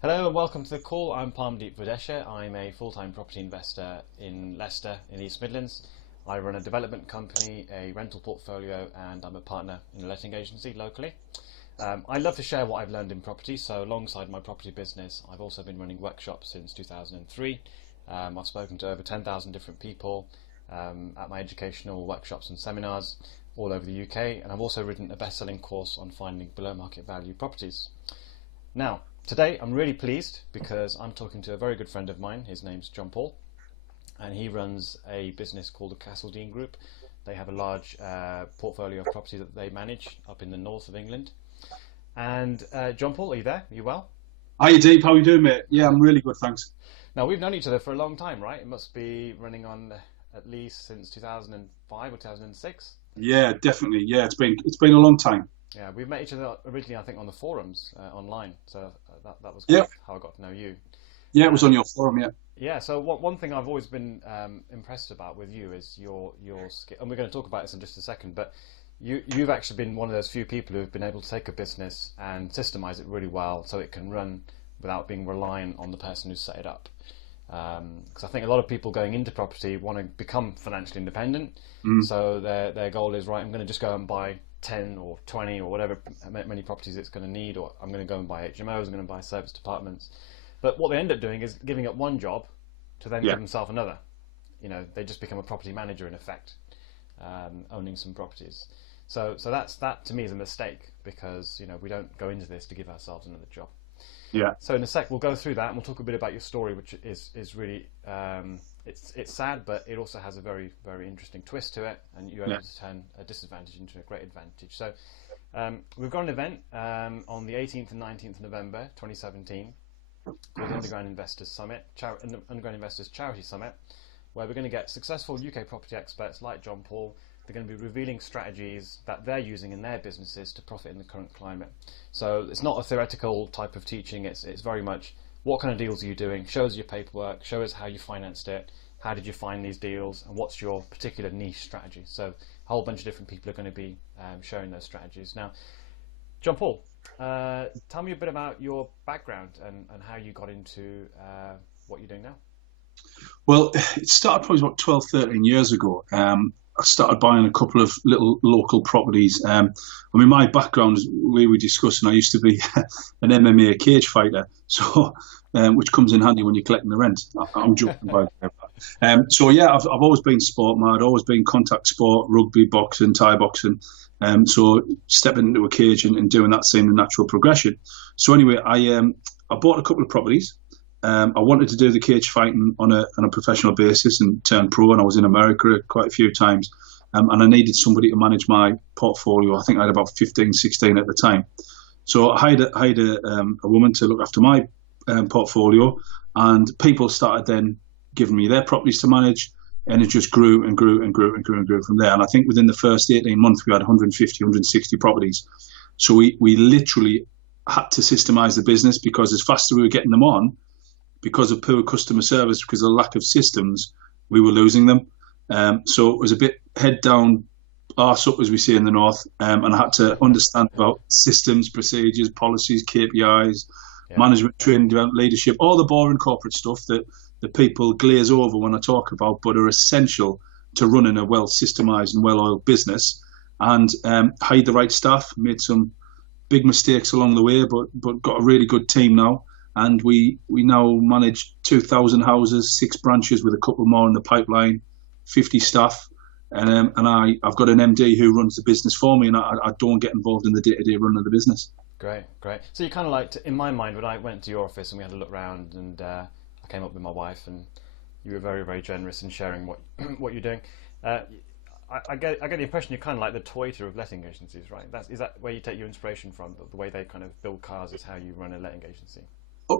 Hello and welcome to the call. I'm Parmdeep Vadesha. I'm a full-time property investor in Leicester in the East Midlands. I run a development company, a rental portfolio, and I'm a partner in a letting agency locally. I love to share what I've learned in property, so alongside my property business, I've also been running workshops since 2003. I've spoken to over 10,000 different people at my educational workshops and seminars all over the UK, and I've also written a best-selling course on finding below market value properties. Now, today I'm really pleased because I'm talking to a very good friend of mine. His name's John Paul, and he runs a business called the Castledene Group. They have a large portfolio of property that they manage up in the north of England. And John Paul, are you there? Are you well? Hi, Deep. How are you doing, mate? Yeah, I'm really good, thanks. Now, we've known each other for a long time, right? It must be running on at least since 2005 or 2006. Yeah, definitely. Yeah, it's been a long time. Yeah, we've met each other originally, I think, on the forums online. So that was kind Yeah, of how I got to know you. yeah, it was on And your forum. Yeah, yeah, so one thing I've always been impressed about with you is your skill, and we're going to talk about this in just a second. But you've actually been one of those few people who've been able to take a business and systemize it really well, so it can run without being reliant on the person who set it up. Because I think a lot of people going into property want to become financially independent, mm, so their goal is, right, I'm going to just go and buy 10 or 20 or whatever many properties it's going to need, or I'm going to go and buy HMOs, I'm going to buy service departments. But what they end up doing is giving up one job to then yeah, give themselves another. You know, they just become a property manager in effect, owning some properties. So that to me is a mistake, because we don't go into this to give ourselves another job. yeah, So in a sec we'll go through that and we'll talk a bit about your story, which is really it's sad, but it also has a very very interesting twist to it, and you're yeah. able to turn a disadvantage into a great advantage. So we've got an event on the 18th and 19th of November 2017 called Underground Investors Summit, Underground Investors Charity Summit, where we're going to get successful UK property experts like John Paul. They're going to be revealing strategies that they're using in their businesses to profit in the current climate. So it's not a theoretical type of teaching, it's very much, what kind of deals are you doing? Show us your paperwork, show us how you financed it, how did you find these deals, and what's your particular niche strategy. So a whole bunch of different people are going to be sharing those strategies. Now, John Paul, tell me a bit about your background and how you got into what you're doing now. Well, it started probably about 12, 13 years ago. I started buying a couple of little local properties. I mean, my background, as we were discussing, I used to be an MMA cage fighter, so which comes in handy when you're collecting the rent. I'm joking about that. So yeah, I've always been sport mad, always been contact sport, rugby, boxing, Thai boxing. So stepping into a cage and doing that seemed a natural progression. So anyway, I bought a couple of properties. I wanted to do the cage fighting on a professional basis and turn pro, and I was in America quite a few times, and I needed somebody to manage my portfolio. I think I had about 15, 16 at the time. So I hired a woman to look after my portfolio, and people started then giving me their properties to manage, and it just grew and grew and grew and grew and grew from there. And I think within the first 18 months, we had 150, 160 properties. So we literally had to systemize the business, because as fast as we were getting them on, because of poor customer service, because of lack of systems, we were losing them. So it was a bit head down, arse up, as we say in the north, and I had to understand about systems, procedures, policies, KPIs, Yeah. management, training, development, leadership, all the boring corporate stuff that the people glaze over when I talk about, but are essential to running a well systemized and well oiled business. And hired the right staff, made some big mistakes along the way, but got a really good team now. And we now manage 2,000 houses, 6 branches with a couple more in the pipeline, 50 staff. And I've got an MD who runs the business for me, and I don't get involved in the day-to-day running of the business. Great, great. So you kind of like, in my mind, when I went to your office and we had a look round, and I came up with my wife, and you were very, very generous in sharing what what you're doing. Uh, I get the impression you're kind of like the Toyota of letting agencies, right? Is that where you take your inspiration from? The way they kind of build cars is how you run a letting agency.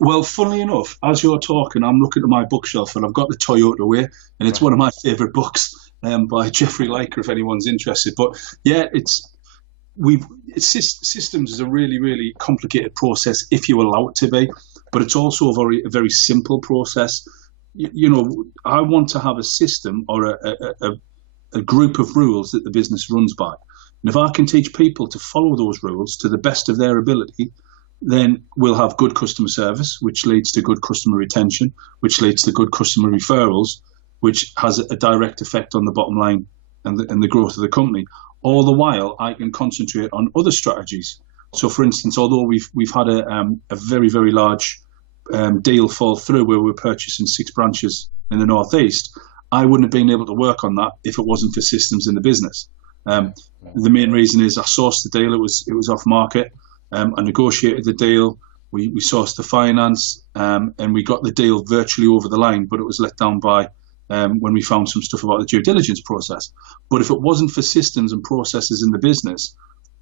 Well, funnily enough, as you're talking, I'm looking at my bookshelf and I've got the Toyota Way, and it's Right. one of my favourite books by Jeffrey Liker, if anyone's interested. But yeah, systems is a really, really complicated process if you allow it to be, but it's also a very simple process. I want to have a system or a group of rules that the business runs by. And if I can teach people to follow those rules to the best of their ability, then we'll have good customer service, which leads to good customer retention, which leads to good customer referrals, which has a direct effect on the bottom line and the growth of the company. All the while, I can concentrate on other strategies. So, for instance, although we've had a very, very large deal fall through where we're purchasing 6 branches in the northeast, I wouldn't have been able to work on that if it wasn't for systems in the business. The main reason is I sourced the deal; it was off market. I negotiated the deal. We sourced the finance, and we got the deal virtually over the line. But it was let down by when we found some stuff about the due diligence process. But if it wasn't for systems and processes in the business,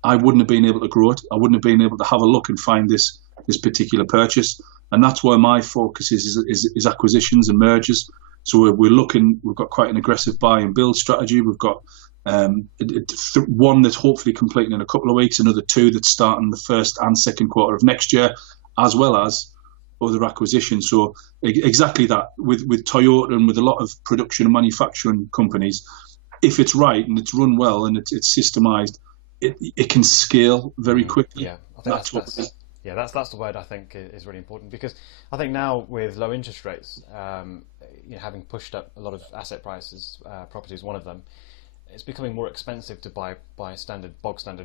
I wouldn't have been able to grow it. I wouldn't have been able to have a look and find this particular purchase. And that's why my focus is acquisitions and mergers. So we're looking. We've got quite an aggressive buy and build strategy. We've got one that's hopefully completing in a couple of weeks, another 2 that's starting the first and second quarter of next year, as well as other acquisitions. So exactly that with Toyota and with a lot of production and manufacturing companies, if it's right and it's run well and it's systemized, it can scale very quickly. Yeah, I think that's the word I think is really important, because I think now with low interest rates, having pushed up a lot of asset prices, property is one of them. It's becoming more expensive to buy bog standard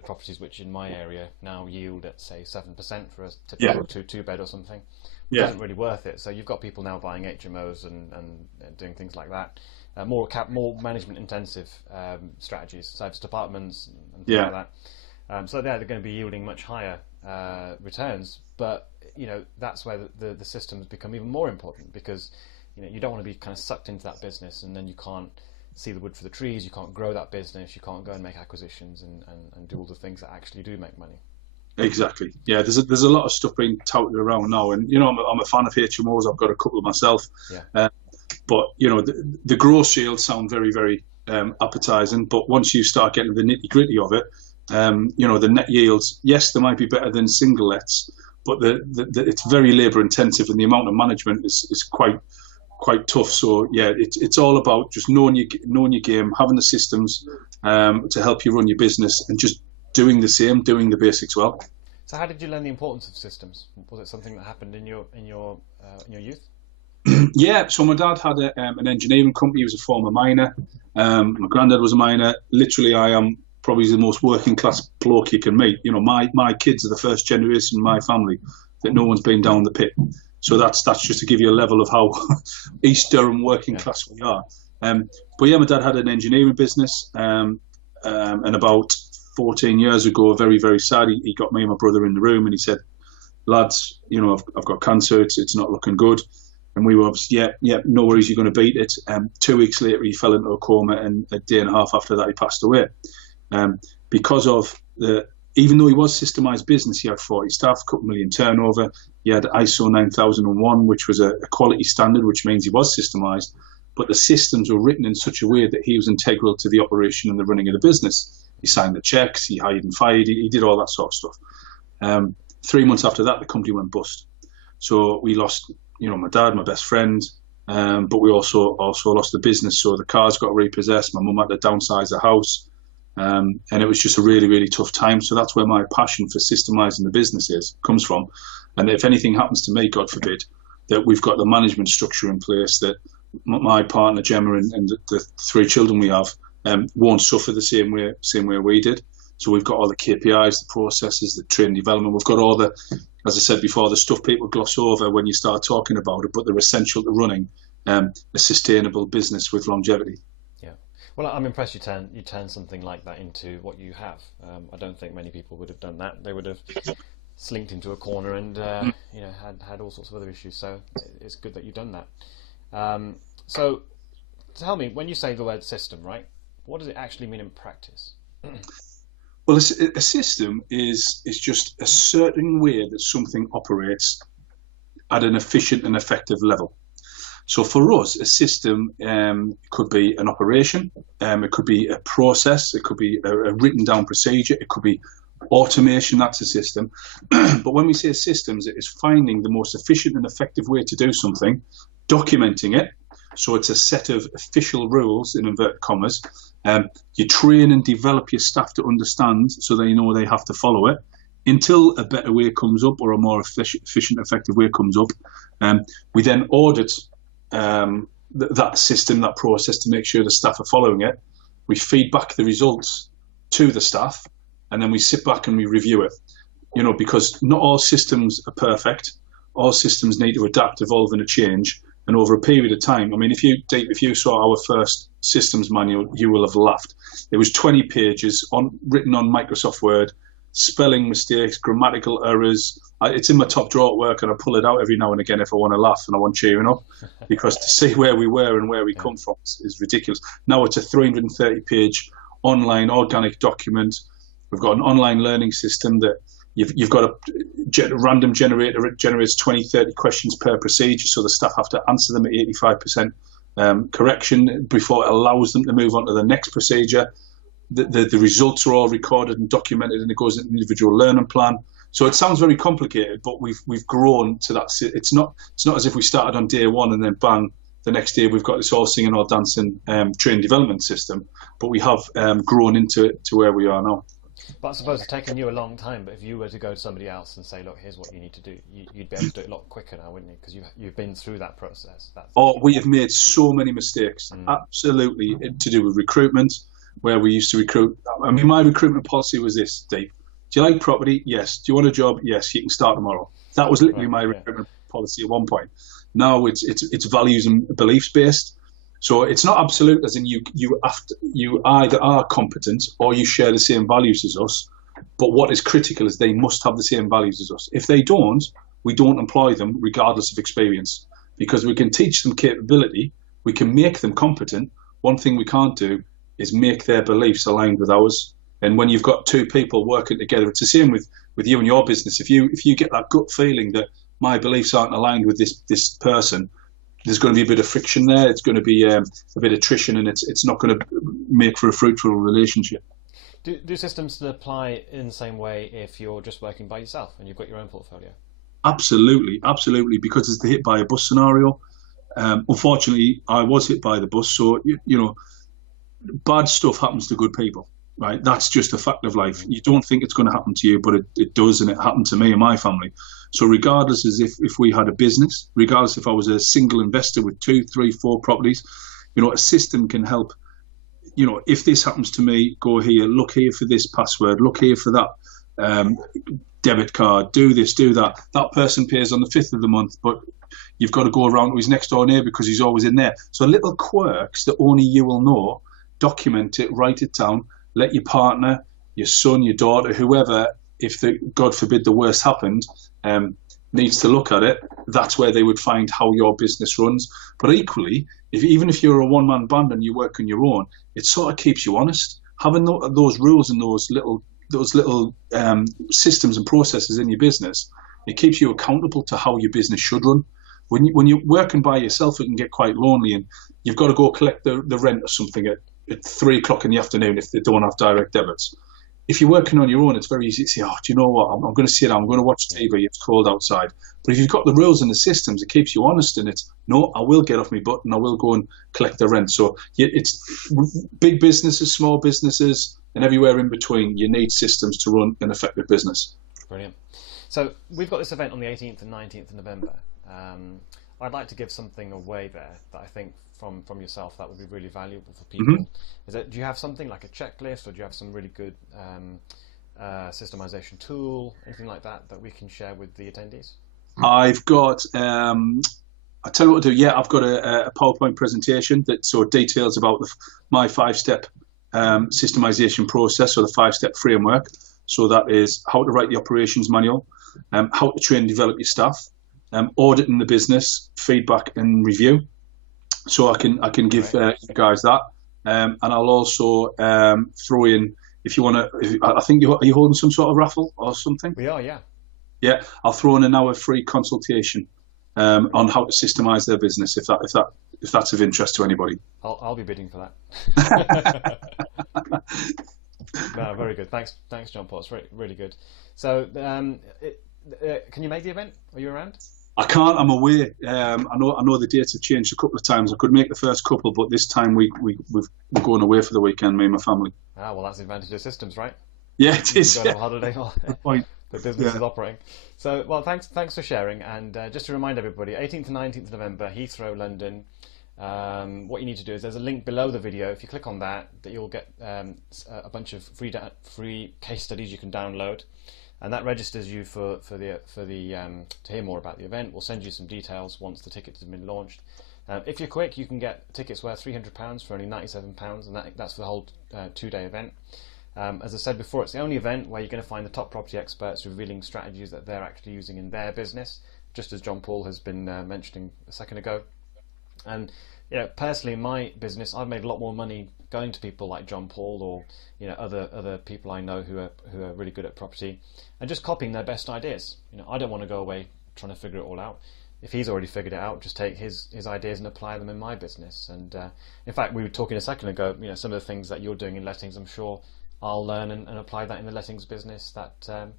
properties, which in my area now yield at say 7% for a typical 2-bed or something. It isn't really worth it. So you've got people now buying HMOs and doing things like that. More management intensive strategies, service departments and things like that. So they're going to be yielding much higher returns. But that's where the systems become even more important, because you don't want to be kind of sucked into that business and then you can't see the wood for the trees, you can't grow that business, you can't go and make acquisitions and do all the things that actually do make money. Exactly. Yeah, there's a lot of stuff being touted around now, and I'm a fan of HMOs. I've got a couple myself. Yeah. But the gross yields sound very, very appetizing. But once you start getting the nitty gritty of it, the net yields, yes, they might be better than single lets, but it's very labour intensive, and the amount of management is quite tough. So yeah, it's all about just knowing your game, having the systems to help you run your business, and just doing the basics well. So how did you learn the importance of systems? Was it something that happened in your youth? Yeah, so my dad had an engineering company. He was a former miner. My granddad was a miner. Literally, I am probably the most working class bloke you can meet. My kids are the first generation in my family that no one's been down the pit. So that's just to give you a level of how East Durham working class we are. But yeah, my dad had an engineering business, and about 14 years ago, very, very sad, he got me and my brother in the room and he said, lads, I've got cancer, it's not looking good. And we were obviously, no worries, you're going to beat it. 2 weeks later, he fell into a coma, and a day and a half after that, he passed away. Because of even though he was systemized business, he had 40 staff, a couple million turnover. He had ISO 9001, which was a quality standard, which means he was systemized. But the systems were written in such a way that he was integral to the operation and the running of the business. He signed the checks, he hired and fired, he did all that sort of stuff. 3 months after that, the company went bust. So we lost, my dad, my best friend, but we also lost the business. So the cars got repossessed. My mum had to downsize the house. And it was just a really, really tough time. So that's where my passion for systemizing the business comes from. And if anything happens to me, God forbid, that we've got the management structure in place, that my partner Gemma and the 3 children we have won't suffer the same way we did. So we've got all the KPIs, the processes, the training development. We've got all the, as I said before, the stuff people gloss over when you start talking about it, but they're essential to running a sustainable business with longevity. Well, I'm impressed you turn something like that into what you have. I don't think many people would have done that. They would have slinked into a corner and had all sorts of other issues. So it's good that you've done that. So tell me, when you say the word system, right? What does it actually mean in practice? Well, a system is just a certain way that something operates at an efficient and effective level. So for us, a system could be an operation, it could be a process, it could be a written down procedure, it could be automation, that's a system. But when we say systems, it is finding the most efficient and effective way to do something, documenting it. So it's a set of official rules, in inverted commas. You train and develop your staff to understand so they know they have to follow it. until a better way comes up or a more efficient, effective way comes up. We then audit that system, that process, to make sure the staff are following it. We feed back the results to the staff, and then we sit back and we review it. Because not all systems are perfect. All systems need to adapt, evolve, and change. And over a period of time, I mean, if you saw our first systems manual, you will have laughed. It was 20 pages written on Microsoft Word, spelling mistakes, grammatical errors. It's in my top drawer at work, and I pull it out every now and again if I want to laugh and I want cheering up, because to see where we were and where we come from is ridiculous. Now it's a 330-page online organic document. We've got an online learning system that you've got a random generator. It generates 20, 30 questions per procedure, so the staff have to answer them at 85% correction before it allows them to move on to the next procedure. The results are all recorded and documented, and it goes in an individual learning plan. So it sounds very complicated, but we've grown to that. It's not as if we started on day one and then bang, the next day we've got this all singing, all dancing training development system. But we have grown into where we are now. But I suppose it's taken you a long time. But if you were to go to somebody else and say, "Look, here's what you need to do," you'd be able to do it a lot quicker now, wouldn't you? Because you've been through that process. We have made so many mistakes. Absolutely, to do with recruitment, where we used to recruit. I mean, my recruitment policy was this, Dave. Do you like property? Yes. Do you want a job? Yes. You can start tomorrow. That was literally my recruitment policy at one point. Now it's values and beliefs based. So it's not absolute, as in you either are competent or you share the same values as us. But what is critical is they must have the same values as us. If they don't, we don't employ them regardless of experience, because we can teach them capability, we can make them competent. One thing we can't do is make their beliefs aligned with ours. And when you've got two people working together, it's the same with you and your business. If you get that gut feeling that my beliefs aren't aligned with this person, there's going to be a bit of friction there. It's going to be a bit of attrition, and it's not going to make for a fruitful relationship. Do systems apply in the same way if you're just working by yourself and you've got your own portfolio? Absolutely, because it's the hit by a bus scenario. Unfortunately, I was hit by the bus, so bad stuff happens to good people. Right, that's just a fact of life. You don't think it's going to happen to you, but it does, and it happened to me and my family. So regardless as if we had a business, regardless if I was a single investor with 2, 3, 4 properties, a system can help. If this happens to me, go here, look here for this password, look here for that debit card, do this, do that. That person pays on the 5th of the month, but you've got to go around to his next door neighbour because he's always in there. So little quirks that only you will know, document it, write it down. Let your partner, your son, your daughter, whoever, if God forbid the worst happened, needs to look at it, that's where they would find how your business runs. But equally, even if you're a one-man band and you work on your own, it sort of keeps you honest. Having those rules and those little systems and processes in your business, it keeps you accountable to how your business should run. When you're working by yourself, it can get quite lonely, and you've got to go collect the rent or something at 3 o'clock in the afternoon if they don't have direct debits. If you're working on your own, it's very easy to say, do you know what, I'm going to sit down, I'm going to watch TV, it's cold outside. But if you've got the rules and the systems, it keeps you honest, and it's, no, I will get off my butt and I will go and collect the rent. So it's big businesses, small businesses, and everywhere in between, you need systems to run an effective business. Brilliant. So we've got this event on the 18th and 19th of November. I'd like to give something away there that I think from yourself that would be really valuable for people. Do you have something like a checklist, or do you have some really good systemization tool, anything like that we can share with the attendees? I've got I tell you what to do. Yeah, I've got a PowerPoint presentation that sort of details about my 5-step systemization process, or the 5-step framework. So that is how to write the operations manual, how to train and develop your staff, auditing the business, feedback and review. So I can give you guys that, and I'll also throw in, if you want to. I think are you holding some sort of raffle or something? We are, yeah. Yeah, I'll throw in an hour free consultation on how to systemize their business, if that's of interest to anybody. I'll be bidding for that. No, very good. Thanks, John Paul. It's really good. So, can you make the event? Are you around? I can't. I'm away. I know the dates have changed a couple of times. I could make the first couple, but this time we're going away for the weekend, me and my family. Ah, well, that's the advantage of systems, right? Yeah, it is. You go on holiday. Good point. the business is operating. So, well, thanks for sharing. And just to remind everybody, 18th and 19th of November, Heathrow, London. What you need to do is there's a link below the video. If you click on that, you'll get a bunch of free case studies you can download, and that registers you for the to hear more about the event. We'll send you some details once the tickets have been launched. If you're quick, you can get tickets worth £300 for only £97, and that's for the whole 2-day event. As I said before, it's the only event where you're going to find the top property experts revealing strategies that they're actually using in their business, just as John Paul has been mentioning a second ago. And personally, in my business, I've made a lot more money going to people like John Paul or other people I know who are really good at property, and just copying their best ideas. I don't want to go away trying to figure it all out. If he's already figured it out, just take his ideas and apply them in my business. And in fact, we were talking a second ago. Some of the things that you're doing in lettings, I'm sure I'll learn and apply that in the lettings business that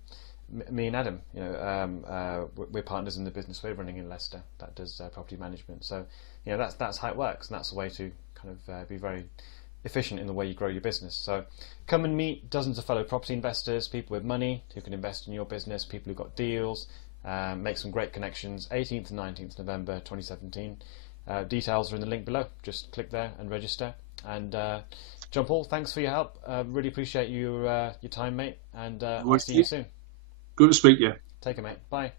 me and Adam, we're partners in the business we're running in Leicester that does property management. So that's how it works, and that's the way to kind of be very efficient in the way you grow your business. So come and meet dozens of fellow property investors, people with money who can invest in your business, people who've got deals, make some great connections. 18th and 19th November 2017. Details are in the link below. Just click there and register. And John Paul, thanks for your help. Really appreciate your time, mate, and I'll see you soon. Good to speak to you. Take care, mate. Bye.